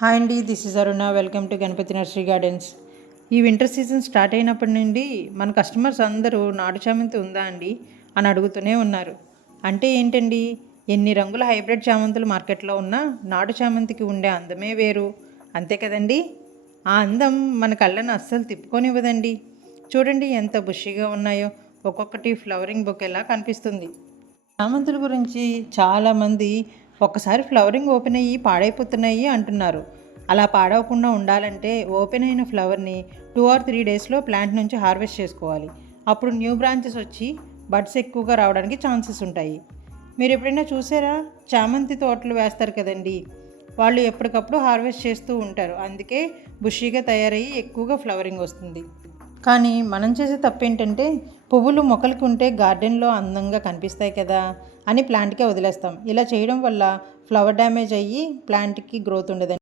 Hi అండి, this is Aruna. Welcome to Ganapathi nursery gardens. ఈ winter season start అయినప్పటి నుండి మన కస్టమర్స్ అందరూ నాటు చామంతి ఉందా అండి అని అడుగుతూనే ఉన్నారు. అంటే ఏంటండి, ఎన్ని రంగుల హైబ్రిడ్ చామంతులు మార్కెట్లో ఉన్నా నాటు చామంతికి ఉండే అందమే వేరు, అంతే కదండి. ఆ అందం మన కళ్ళను అస్సలు తిప్పుకొనివ్వదండి. చూడండి ఎంత బుషిగా ఉన్నాయో, ఒక్కొక్కటి ఫ్లవరింగ్ బొకేలా కనిపిస్తుంది. చామంతుల గురించి చాలామంది ఒక్కసారి ఫ్లవరింగ్ ఓపెన్ అయ్యి పాడైపోతున్నాయి అంటున్నారు. అలా పాడవకుండా ఉండాలంటే ఓపెన్ అయిన ఫ్లవర్ని 2 or 3 డేస్లో ప్లాంట్ నుంచి హార్వెస్ట్ చేసుకోవాలి. అప్పుడు న్యూ బ్రాంచెస్ వచ్చి బడ్స్ ఎక్కువగా రావడానికి ఛాన్సెస్ ఉంటాయి. మీరు ఎప్పుడైనా చూసారా, చామంతి తోటలు వేస్తారు కదండి, వాళ్ళు ఎప్పటికప్పుడు హార్వెస్ట్ చేస్తూ ఉంటారు. అందుకే బుషీగా తయారయ్యి ఎక్కువగా ఫ్లవరింగ్ వస్తుంది. కానీ మనం చేసే తప్పు ఏంటంటే, పువ్వులు మొక్కలకి ఉంటే గార్డెన్లో అందంగా కనిపిస్తాయి కదా అని ప్లాంట్కే వదిలేస్తాం. ఇలా చేయడం వల్ల ఫ్లవర్ డ్యామేజ్ అయ్యి ప్లాంట్కి గ్రోత్ ఉండదు.